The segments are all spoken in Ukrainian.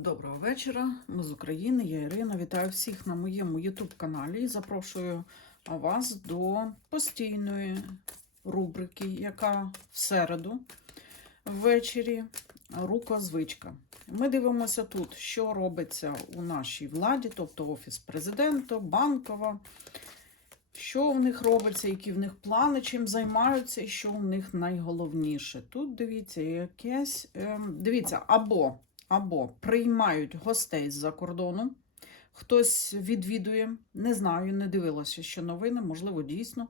Доброго вечора. Ми з України. Я Ірина. Вітаю всіх на моєму YouTube каналі і запрошую вас до постійної рубрики, яка в середу ввечері рукозвичка. Ми дивимося тут, що робиться у нашій владі, тобто Офіс президента, банкова. Що в них робиться, які в них плани, чим займаються, і що у них найголовніше. Тут дивіться, якесь. ем, дивіться, або або приймають гостей з-за кордону, хтось відвідує, не знаю, не дивилася ще новини, можливо, дійсно.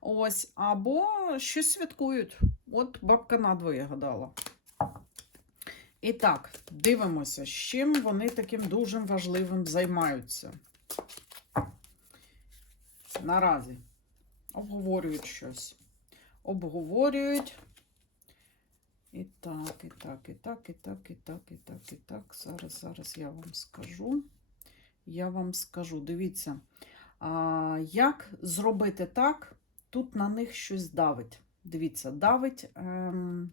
Ось, або щось святкують. От бабка надвоє гадала. І так, дивимося, з чим вони таким дуже важливим займаються. Наразі обговорюють щось. Обговорюють. І так, і так, і так, і так, і так, і так, і так. Зараз, зараз я вам скажу. Я вам скажу, дивіться, а, як зробити так, тут на них щось давить. Дивіться, давить, ем,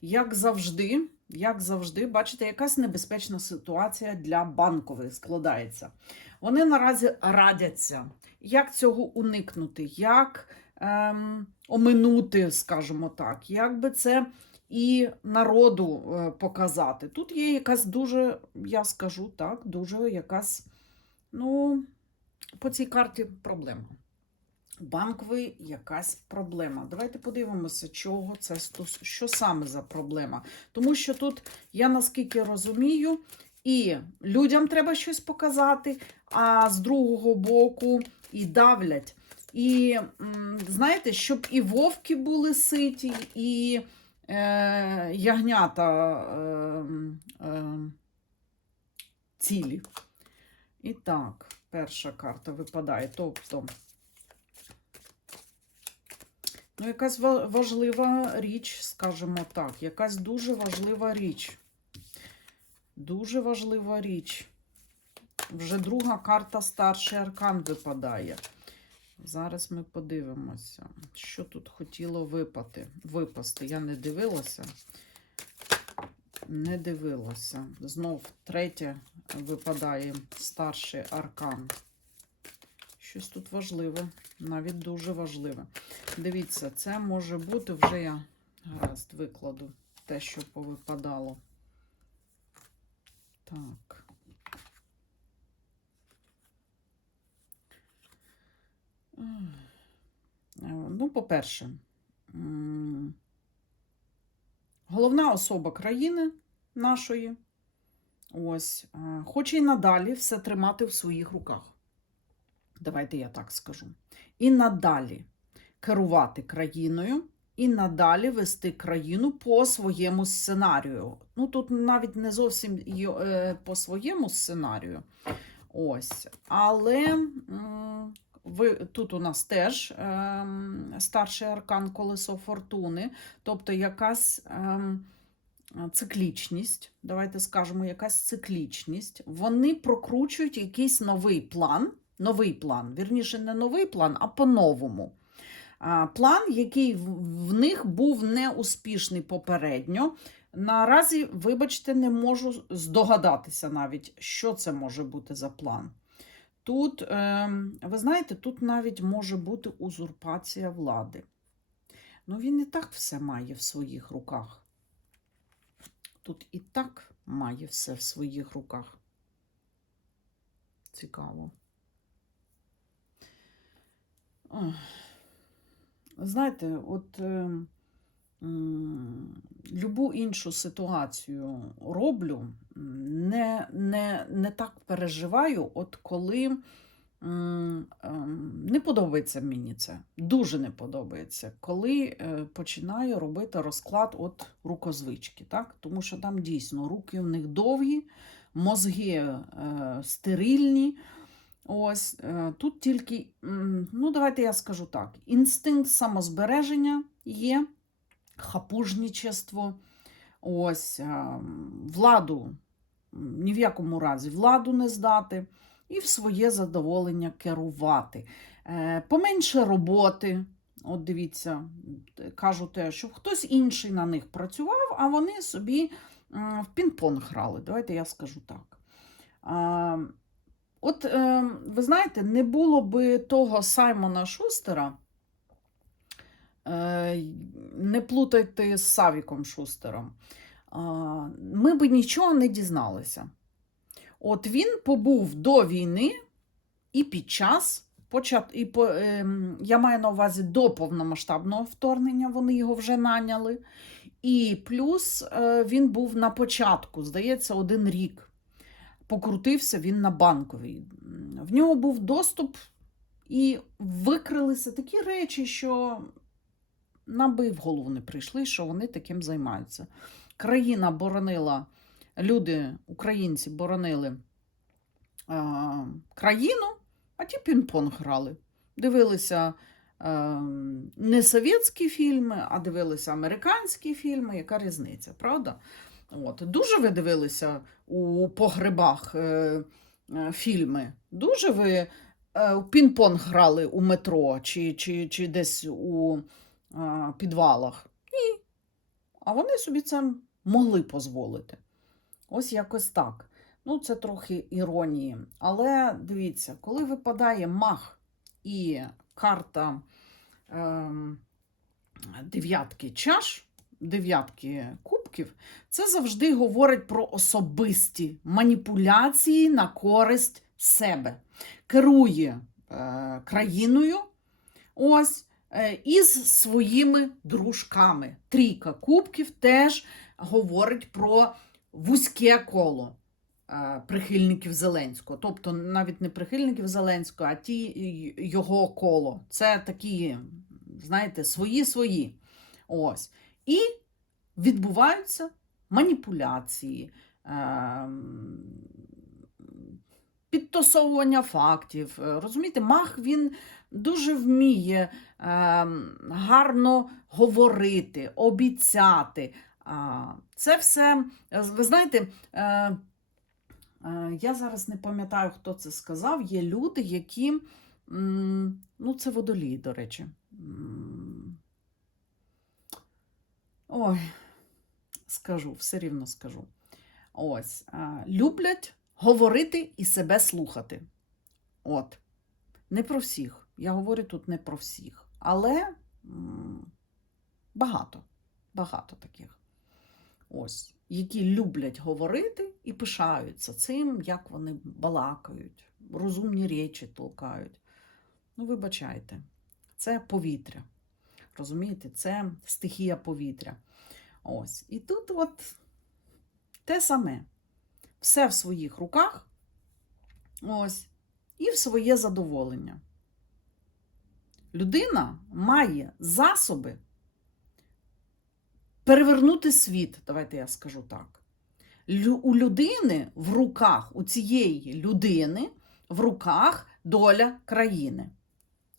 як завжди, як завжди, бачите, якась небезпечна ситуація для банкових складається. Вони наразі радяться, як цього уникнути, як ем, оминути, скажімо так, як би це і народу е, показати. Тут є якась дуже, я скажу так, дуже якась, ну, по цій карті проблема. Банковий якась проблема. Давайте подивимося, чого це що саме за проблема. Тому що тут, я наскільки розумію, і людям треба щось показати, а з другого боку і давлять. І знаєте, щоб і вовки були ситі, і е, ягнята е, е, цілі. І так, перша карта випадає. Тобто, ну, якась важлива річ, скажімо так, якась дуже важлива річ. Дуже важлива річ. Вже друга карта старший аркан випадає. Зараз ми подивимося, що тут хотіло випати. випасти. Я не дивилася. Не дивилася. Знов третє випадає старший аркан. Щось тут важливе, навіть дуже важливе. Дивіться, це може бути вже я гаразд викладу те, що повипадало. Так. М. Е, Ну, по-перше, головна особа країни нашої ось, е, хоче і надалі все тримати в своїх руках. Давайте я так скажу. І надалі керувати країною, і надалі вести країну по своєму сценарію. Ну, тут навіть не зовсім е, по своєму сценарію. Ось. Але ви, тут у нас теж ем, старший аркан колесо фортуни, тобто якась ем, циклічність, давайте скажемо, якась циклічність. Вони прокручують якийсь новий план. Новий план, вірніше, не новий план, а по-новому. План, який в них був неуспішний попередньо. Наразі, вибачте, не можу здогадатися навіть, що це може бути за план. Тут, ем, ви знаєте, тут навіть може бути узурпація влади. Ну, він і так все має в своїх руках. Тут і так має все в своїх руках. Цікаво. Знаєте, от е, м, любу іншу ситуацію роблю, не, не, не так переживаю, от коли ем, не подобається мені це, дуже не подобається, коли е, починаю робити розклад от рукозвички, так? тому що там дійсно руки в них довгі, мозги е, стерильні. Ось е, тут тільки, ну давайте я скажу так: інстинкт самозбереження є, хапужничество, ось е, владу, ні в якому разі владу не здати, і в своє задоволення керувати. Е, Поменше роботи. От дивіться, кажу те, щоб хтось інший на них працював, а вони собі в пінг-понг грали. Давайте я скажу так. От е, ви знаєте, не було би того Саймона Шустера. Е, не плутайте з Савіком Шустером. Ми би нічого не дізналися. От він побув до війни і під час почат... і по, ем, я маю на увазі до повномасштабного вторгнення, вони його вже наняли. І плюс е, він був на початку, здається, один рік. Покрутився він на банковій. В нього був доступ і викрилися такі речі, що нам би в голову не прийшли, що вони таким займаються. Країна боронила, люди, українці боронили а, країну, а ті пінг-понг грали. Дивилися е, не совєтські фільми, а дивилися американські фільми. Яка різниця, правда? От. Дуже ви дивилися у погребах е, е, фільми? Дуже ви е, у пінг-понг грали у метро чи, чи, чи десь у е, підвалах? Ні. А вони собі це могли дозволити. Ось якось так. Ну, це трохи іронії. Але дивіться, коли випадає мах і карта ем, дев'ятки чаш, дев'ятки кубків, це завжди говорить про особисті маніпуляції на користь себе. Керує е, країною ось, е, із своїми дружками. Трійка кубків теж говорить про вузьке коло е, прихильників Зеленського. Тобто навіть не прихильників Зеленського, а ті його коло. Це такі, знаєте, свої-свої. Ось. І відбуваються маніпуляції, ем, підтасовування фактів. Е, Розумієте, мах він дуже вміє ем, гарно говорити, обіцяти. Це все, е, ви знаєте, е, е, я зараз не пам'ятаю, хто це сказав. Є люди, які, ну, це водолій, до речі. Ой, скажу, все рівно скажу. Ось, люблять говорити і себе слухати. От. Не про всіх. Я говорю тут не про всіх. Але багато, багато таких. Ось, які люблять говорити і пишаються цим, як вони балакають, розумні речі толкають. Ну, вибачайте, це повітря. Розумієте, це стихія повітря. Ось. І тут от те саме. Все в своїх руках. Ось. І в своє задоволення. Людина має засоби перевернути світ, давайте я скажу так. У людини в руках, у цієї людини в руках доля країни.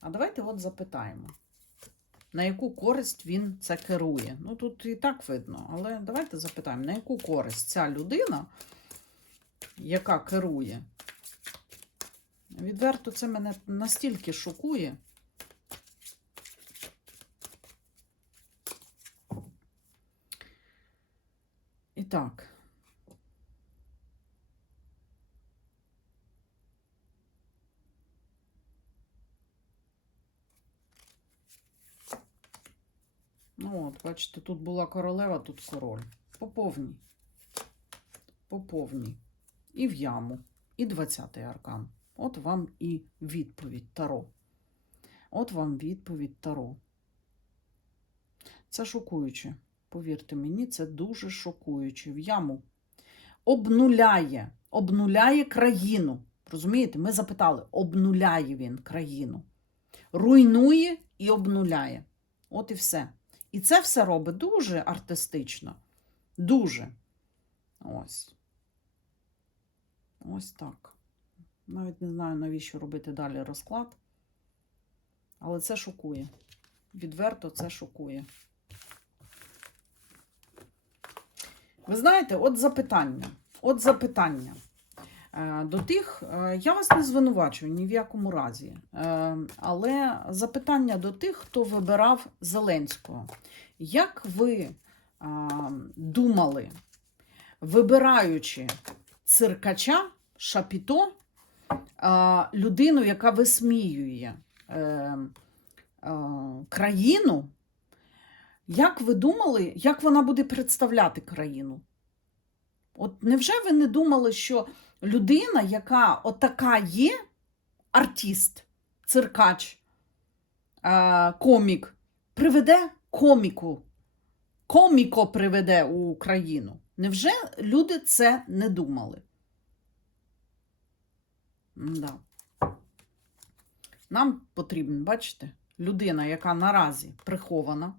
А давайте от запитаємо, на яку користь він це керує. Ну тут і так видно, але давайте запитаємо, на яку користь ця людина, яка керує. Відверто це мене настільки шокує. І так. Ну от, бачите, тут була королева, тут король. По повній. По повній. І в яму. І 20-й аркан. От вам і відповідь Таро. От вам відповідь Таро. Це шокуюче. Повірте мені, це дуже шокуюче. В яму обнуляє, обнуляє країну. Розумієте? Ми запитали, обнуляє він країну. Руйнує і обнуляє. От і все. І це все робить дуже артистично. Дуже. Ось. Ось так. Навіть не знаю, навіщо робити далі розклад. Але це шокує. Відверто це шокує. Ви знаєте, от запитання. От запитання. Е, До тих, е, я вас не звинувачую ні в якому разі. Е, Але запитання до тих, хто вибирав Зеленського. Як ви думали, вибираючи циркача, шапіто, людину, яка висміює країну, як ви думали, як вона буде представляти країну? От невже ви не думали, що людина, яка отака є, артист, циркач, комік, приведе коміку, коміко приведе у Україну? Невже люди це не думали? Да. Нам потрібно, бачите, людина, яка наразі прихована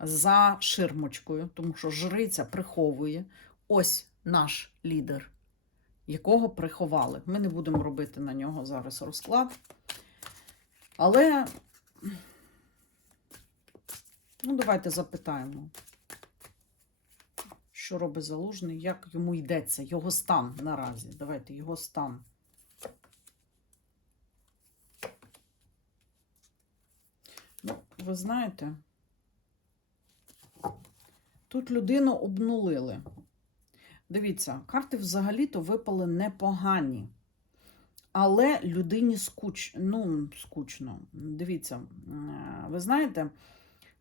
за ширмочкою, тому що жриця приховує. Ось наш лідер, якого приховали. Ми не будемо робити на нього зараз розклад. Але, ну, давайте запитаємо, що робить залужний, як йому йдеться, його стан наразі. Давайте його стан. Ну, ви знаєте, тут людину обнулили. Дивіться, карти взагалі-то випали непогані. Але людині скуч... ну, скучно. Дивіться, е, ви знаєте,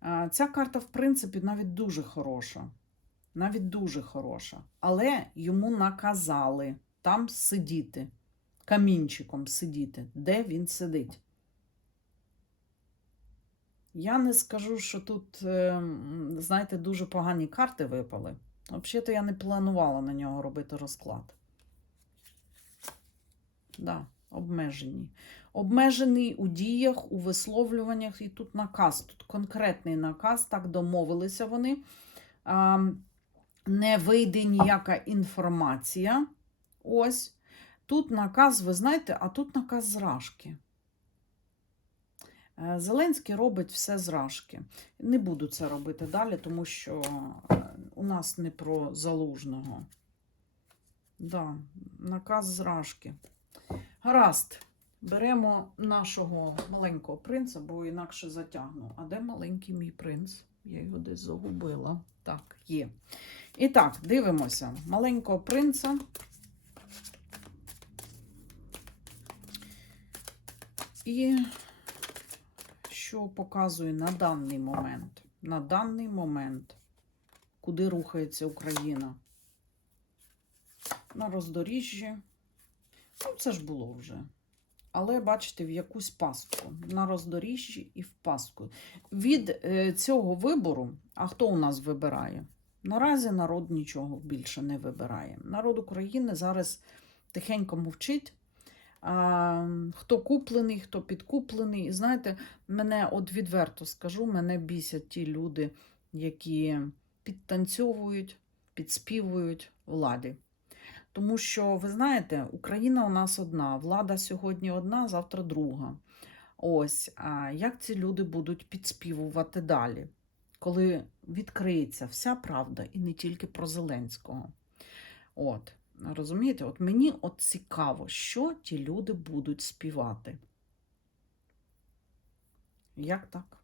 е, ця карта, в принципі, навіть дуже хороша. Навіть дуже хороша. Але йому наказали там сидіти, камінчиком сидіти. Де він сидить? Я не скажу, що тут, е, знаєте, дуже погані карти випали. Взагалі-то я не планувала на нього робити розклад. Да, обмежені. Обмежений у діях, у висловлюваннях, і тут наказ, тут конкретний наказ, так домовилися вони. Не вийде ніяка інформація. Ось. Тут наказ, ви знаєте, а тут наказ зражки. Е, Зеленський робить все зражки. Не буду це робити далі, тому що е, у нас не про залужного. Да, наказ зражки. Гаразд, беремо нашого маленького принца, бо інакше затягну. А де маленький мій принц? Я його десь загубила. Так, є. І так, дивимося. Маленького принца. І що показує на даний момент? На даний момент, куди рухається Україна? На роздоріжжі. Ну, це ж було вже. Але бачите, в якусь пастку. На роздоріжжі і в пастку. Від е, цього вибору, а хто у нас вибирає? Наразі народ нічого більше не вибирає. Народ України зараз тихенько мовчить. Хто куплений, хто підкуплений. І знаєте, мене от відверто скажу, мене бісять ті люди, які підтанцьовують, підспівують владі. Тому що, ви знаєте, Україна у нас одна, влада сьогодні одна, завтра друга. Ось, а як ці люди будуть підспівувати далі, коли відкриється вся правда і не тільки про Зеленського. От, розумієте, от мені от цікаво, що ті люди будуть співати. Як так?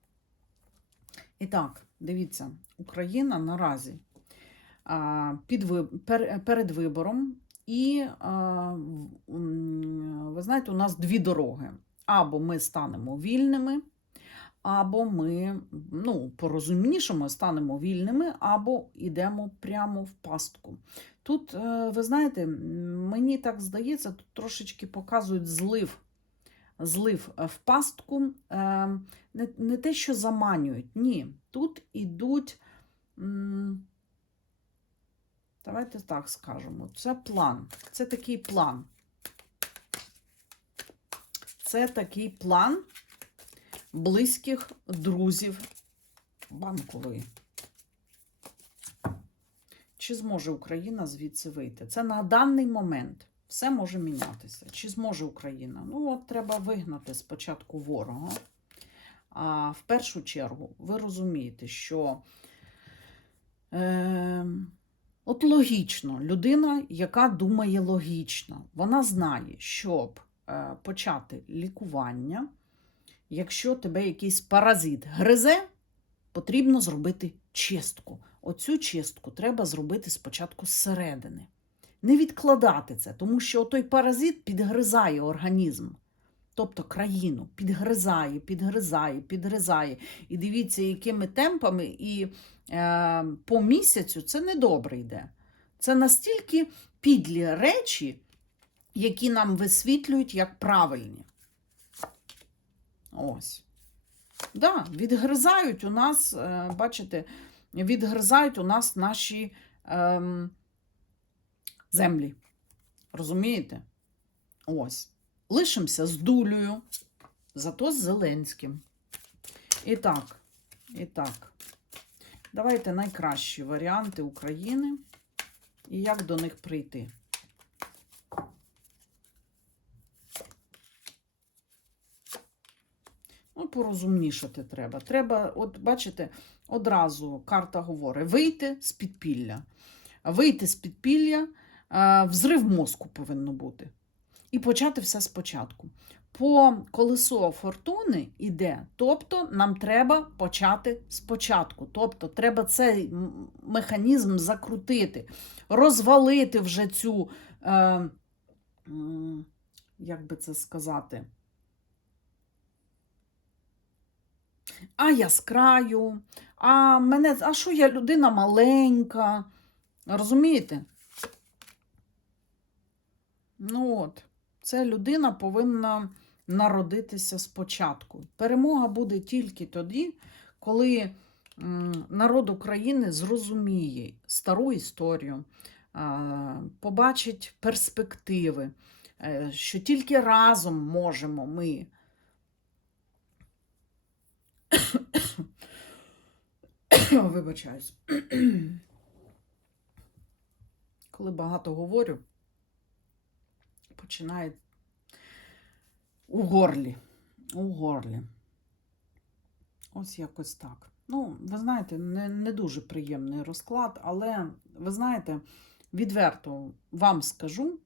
І так, дивіться, Україна наразі під, перед вибором, і ви знаєте, у нас дві дороги. Або ми станемо вільними, або ми, ну, порозумнішимо, станемо вільними, або йдемо прямо в пастку. Тут, е, ви знаєте, мені так здається, тут трошечки показують злив. Злив е, в пастку. Е, Не, не те, що заманюють, ні. Тут ідуть. Давайте так скажемо. Це план. Це такий план. Це такий план близьких друзів банкової. Чи зможе Україна звідси вийти? Це на даний момент. Все може мінятися. Чи зможе Україна? Ну, от треба вигнати спочатку ворога. А в першу чергу, ви розумієте, що е, от логічно, людина, яка думає логічно, вона знає, щоб е, почати лікування, якщо тебе якийсь паразит гризе, потрібно зробити чистку. Оцю чистку треба зробити спочатку зсередини. Не відкладати це, тому що той паразит підгризає організм, тобто країну, підгризає, підгризає, підгризає. І дивіться, якими темпами, і е, по місяцю це недобре йде. Це настільки підлі речі, які нам висвітлюють як правильні. Ось. Да, відгризають у нас, е, бачите, відгризають у нас наші ем, землі. Розумієте? Ось. Лишимося з дулею, зато з Зеленським. І так, і так. Давайте найкращі варіанти України і як до них прийти. Порозумнішати треба. Треба, от бачите, одразу карта говорить: вийти з підпілля. Вийти з підпілля, е, взрив мозку повинно бути. І почати все спочатку. По колесо фортуни йде, тобто нам треба почати спочатку. Тобто, треба цей механізм закрутити, розвалити вже цю, е, як би це сказати, а я з краю, а мене, а що я людина маленька. Розумієте? Ну от, ця людина повинна народитися спочатку. Перемога буде тільки тоді, коли народ України зрозуміє стару історію, побачить перспективи, е, що тільки разом можемо ми Вибачаюсь. Коли багато говорю, починає у горлі. У горлі. Ось якось так. Ну, ви знаєте, не, не дуже приємний розклад, але ви знаєте, відверто вам скажу,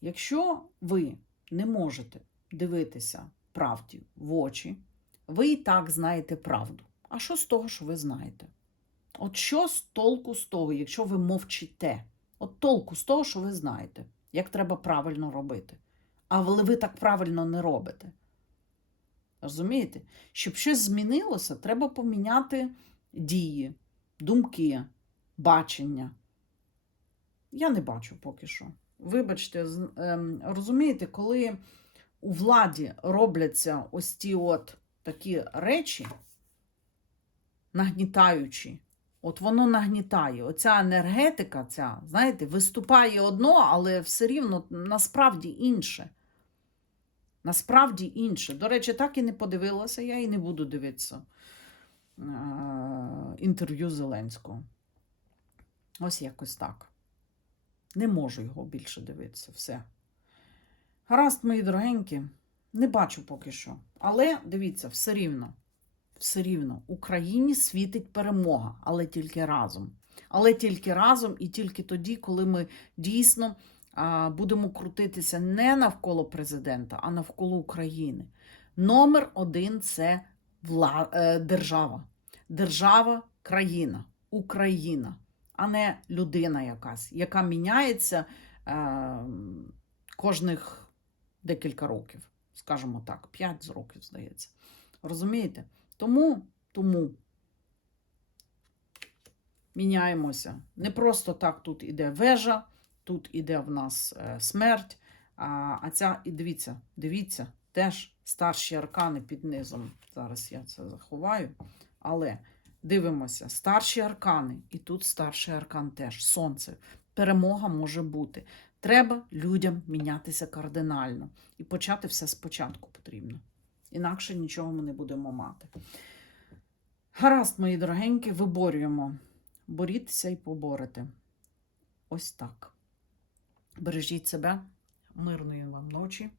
якщо ви не можете дивитися правді в очі, ви і так знаєте правду. А що з того, що ви знаєте? От що з толку з того, якщо ви мовчите? От толку з того, що ви знаєте, як треба правильно робити. Але ви так правильно не робите. Розумієте? Щоб щось змінилося, треба поміняти дії, думки, бачення. Я не бачу поки що. Вибачте, ем, розумієте, коли у владі робляться ось ті от такі речі, нагнітаючі, от воно нагнітає. Оця енергетика, ця, знаєте, виступає одно, але все рівно насправді інше. Насправді інше. До речі, так і не подивилася, я і не буду дивитися е, інтерв'ю Зеленського. Ось якось так. Не можу його більше дивитися. Все. Гаразд, мої дорогенькі, не бачу поки що. Але дивіться, все рівно. Все рівно Україні світить перемога, але тільки разом. Але тільки разом і тільки тоді, коли ми дійсно будемо крутитися не навколо президента, а навколо України. Номер один це вла... е, держава. Держава, країна, Україна, а не людина якась, яка міняється е, кожних декілька років, скажімо так, 5 років, здається. Розумієте? Тому, тому міняємося. Не просто так тут іде вежа, тут іде в нас е, смерть. А, а ця, і дивіться, дивіться, теж старші аркани під низом. Зараз я це заховаю. Але дивимося, старші аркани, і тут старший аркан теж сонце. Перемога може бути. Треба людям мінятися кардинально. І почати все спочатку потрібно. Інакше нічого ми не будемо мати. Гаразд, мої дорогенькі, виборюємо. Борітеся і поборете. Ось так. Бережіть себе, мирної вам ночі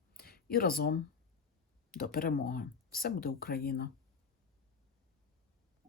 і разом до перемоги. Все буде Україна!